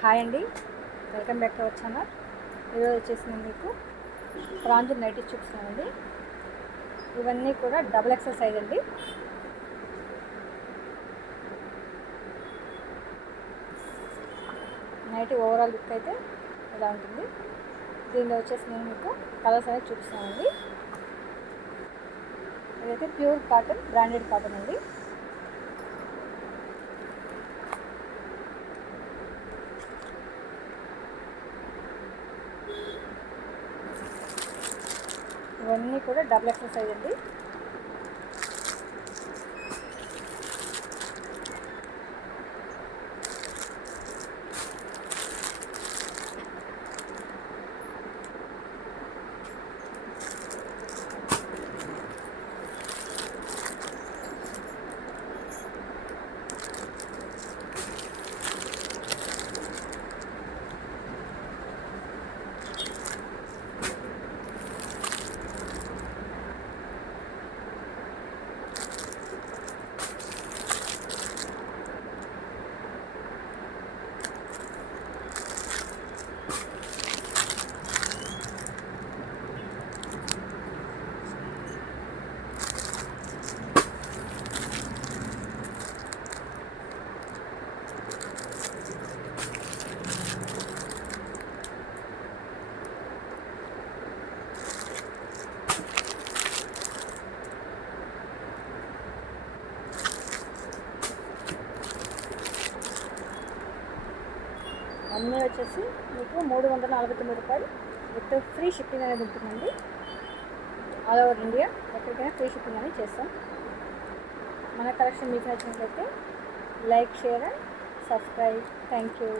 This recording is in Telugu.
హాయ్ అండి, welcome back to our channel. ఈరోజు వచ్చేసి నేను మీకు ప్రాంజన్ నైటీ చూపిస్తానండి. ఇవన్నీ కూడా డబుల్ ఎక్సెల్ సైజ్ అండి. నైటీ ఓవరాల్ లుక్ అయితే ఇలా ఉంటుంది. దీనిలో వచ్చేసి నేను మీకు కలర్స్ అనేది చూపిస్తానండి. ఇదైతే ప్యూర్ కాటన్, బ్రాండెడ్ కాటన్ అండి. ఇవన్నీ కూడా డబుల్ ఎక్సెల్ సైజ్ అండి. అన్నీ వచ్చేసి మీకు 349 రూపాయలు విత్ ఫ్రీ షిప్పింగ్ అనేది ఉంటుందండి. ఆల్ ఓవర్ ఇండియా ఎక్కడికైనా ఫ్రీ షిప్పింగ్ అనేది చేస్తాం. మన కలెక్షన్ మీకు నచ్చినట్లయితే like, share and subscribe. Thank you.